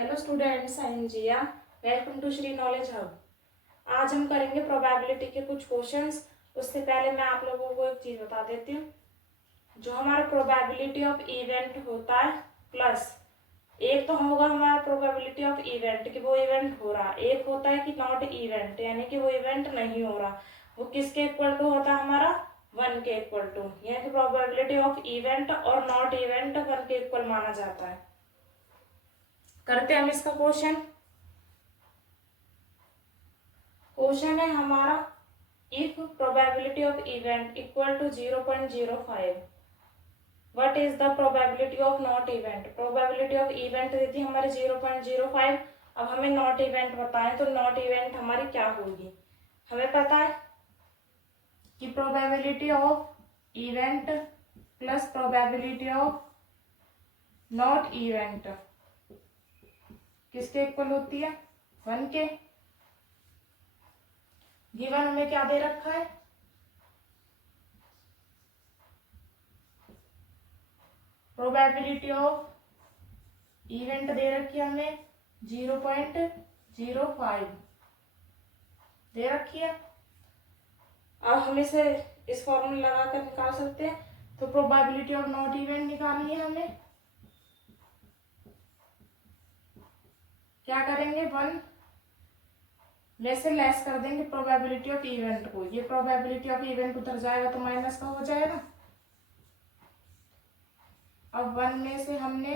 Hello students, I am Jiya. Welcome to Shri knowledge hub. आज हम करेंगे प्रोबेबिलिटी के कुछ क्वेश्चंस। उससे पहले मैं आप लोगों को एक चीज़ बता देती हूँ। जो हमारा प्रोबेबिलिटी ऑफ इवेंट होता है प्लस एक तो होगा हमारा प्रोबेबिलिटी ऑफ इवेंट कि वो इवेंट हो रहा, एक होता है कि नॉट इवेंट यानी कि वो इवेंट नहीं हो रहा। वो किसके इक्वल टू होता है हमारा? 1 के इक्वल टू। यानी कि प्रोबेबिलिटी ऑफ इवेंट और नॉट इवेंट 1 के इक्वल माना जाता है। करते हैं हम इसका क्वेश्चन। क्वेश्चन है हमारा, if probability of event equal to 0.05, what is the probability of not event. Probability of event दी थी हमारी 0.05। अब हमें नॉट इवेंट बताएं तो नॉट इवेंट हमारी क्या होगी। हमें पता है कि probability of event plus probability of not event किसके इक्वल होती है? 1 के। गिवन हमें क्या दे रखा है? प्रोबेबिलिटी ऑफ इवेंट दे रखी है हमें 0.05 दे रखी है। अब हम इसे इस फॉर्मूला लगाकर निकाल सकते हैं। तो प्रोबेबिलिटी ऑफ नॉट इवेंट निकालनी है हमें। क्या करेंगे? 1 में से लेस कर देंगे प्रोबेबिलिटी ऑफ इवेंट को। ये प्रोबेबिलिटी ऑफ इवेंट उधर जाएगा तो माइनस का हो जाएगा। अब 1 में से हमने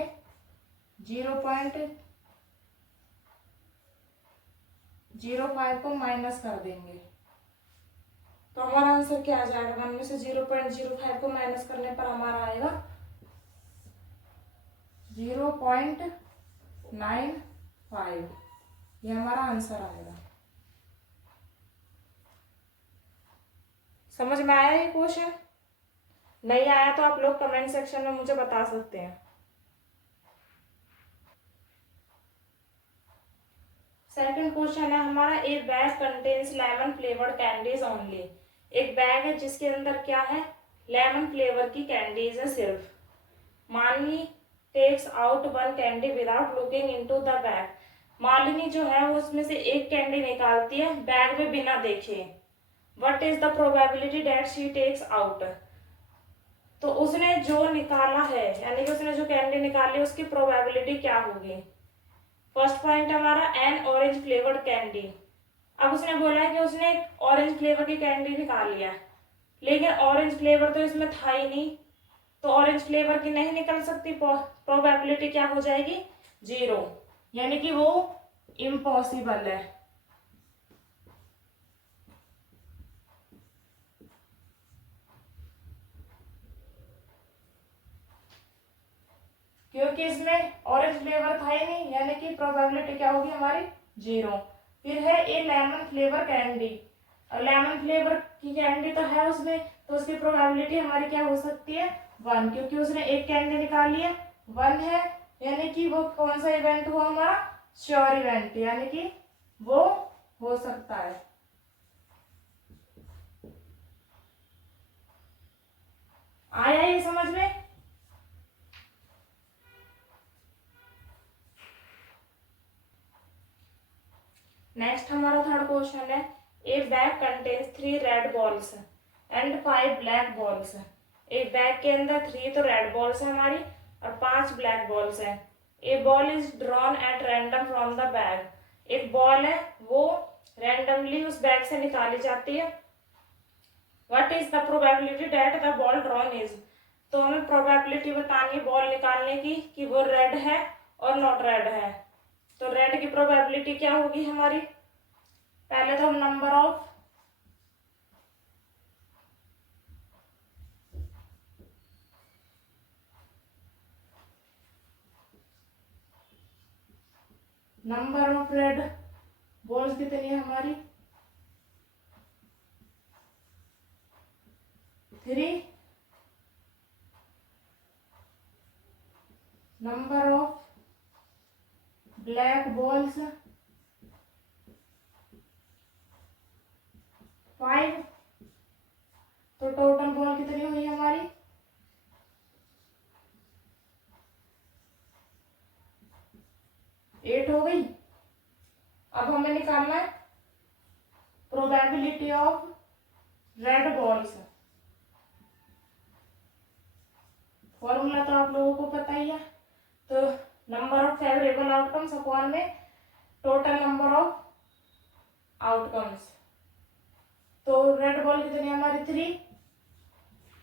0.05 को माइनस कर देंगे तो हमारा आंसर क्या आ जाएगा? 1 में से 0.05 को माइनस करने पर हमारा आएगा 0.95। ये हमारा आंसर आएगा। समझ में आया ये क्वेश्चन? नहीं आया तो आप लोग कमेंट सेक्शन में मुझे बता सकते हैं। सेकंड क्वेश्चन है हमारा, ए bag contains lemon flavoured candies only. एक बैग है जिसके अंदर क्या है? लेमन फ्लेवर की कैंडीज है सिर्फ। Malini takes out 1 candy without looking into the bag. Malini जो है वो उसमें से एक कैंडी निकालती है बैग में बिना देखे। What is the probability that she takes out. तो उसने जो निकाला है यानी कि उसने जो कैंडी निकाली उसकी प्रोबेबिलिटी क्या होगी? फर्स्ट पॉइंट हमारा, एन ऑरेंज फ्लेवर्ड कैंडी। अब उसने बोला है कि उसने एक ऑरेंज फ्लेवर की कैंडी निकाल लिया, लेकिन ऑरेंज फ्लेवर तो इसमें था ही नहीं, तो ऑरेंज फ्लेवर की नहीं निकल सकती। प्रोबेबिलिटी क्या हो जाएगी? 0, यानी कि वो इम्पॉसिबल है। क्योंकि इसमें ऑरेंज फ्लेवर था ही नहीं, यानी कि प्रोबेबिलिटी क्या होगी हमारी? 0। फिर है ए लेमन फ्लेवर कैंडी। और लेमन फ्लेवर की कैंडी तो है उसमें, तो उसकी प्रोबेबिलिटी हमारी क्या हो सकती है? 1, क्योंकि उसने एक कैंडी निकाल लिया। 1 है, यानी कि वो कौन सा इवेंट हुआ हमारा? श्योर इवेंट, यानी कि वो हो सकता है। आया ये समझ में? नेक्स्ट हमारा थर्ड क्वेश्चन है, ए bag contains 3 red balls and 5 black balls. एक बैग के अंदर 3 तो रेड बॉल्स है हमारी और 5 ब्लैक बॉल्स है। A ball is drawn at random from the bag. एक बॉल है वो रैंडमली उस बैग से निकाली जाती है। What is the probability that the ball drawn is. तो हमें प्रोबेबिलिटी बतानी है बॉल निकालने की कि वो रेड है और नॉट रेड है। तो रेड की प्रोबेबिलिटी क्या होगी हमारी? पहले तो हम नंबर ऑफ रेड बॉल्स कितनी है हमारी? 3। Number of black balls 5। तो टोटल बॉल कितनी हुई हमारी? 8। 8 हो गई। अब हमें निकालना है probability of red balls. Formula तो आप लोगों को पता ही है। तो number of favourable outcomes upon में टोटल नंबर ऑफ आउटकम्स। तो रेड बॉल कितनी हमारी 3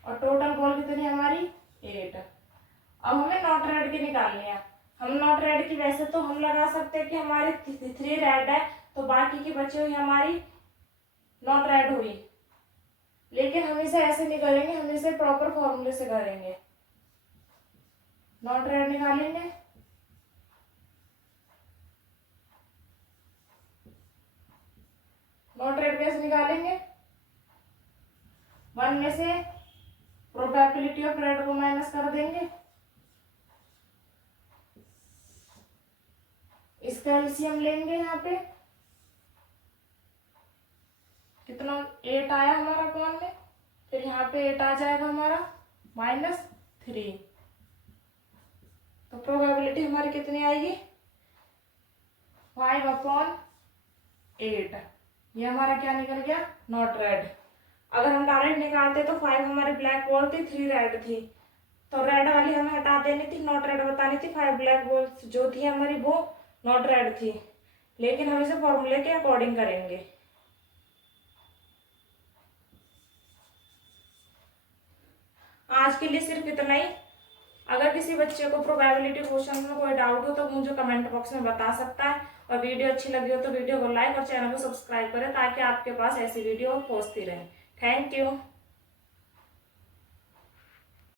और टोटल बॉल कितनी हमारी 8। अब हमें नॉट रेड की निकालनी है। हम नॉट रेड की वैसे तो हम लगा सकते हैं कि हमारी 3 रेड है तो बाकी की बची हुई हमारी नॉट रेड हुई, लेकिन हम इसे ऐसे नहीं करेंगे, हम इसे प्रॉपर फॉर्मूले से करेंगे। नॉट रेड निकालेंगे, नॉट रेड कैसे निकालेंगे, 1 में से प्रोबेबिलिटी ऑफ रेड को माइनस कर देंगे, इसका एलसीएम लेंगे। यहाँ पे कितना 8 आया हमारा कौन में, फिर यहाँ पे 8 आ जाएगा हमारा -3। तो प्रोबेबिलिटी हमारी कितनी आएगी 5/8। ये हमारा क्या निकल गया नॉट रेड। अगर हम डायरेक्ट निकालते तो 5 हमारी ब्लैक बॉल थी, 3 रेड थी, तो रेड वाली हमें हटा देनी थी, नॉट रेड बतानी थी। 5 ब्लैक बॉल्स जो थी हमारी वो नॉट रेड थी, लेकिन हम इसे फॉर्मूले के अकॉर्डिंग करेंगे। आज के लिए सिर्फ इतना ही। अगर किसी बच्चे को प्रोबेबिलिटी क्वेश्चन में कोई डाउट हो तो मुझे कमेंट बॉक्स में बता सकता है। और वीडियो अच्छी लगी हो तो वीडियो को लाइक और चैनल को सब्सक्राइब करें ताकि आपके पास ऐसी वीडियो पहुंचती रहे। Thank you.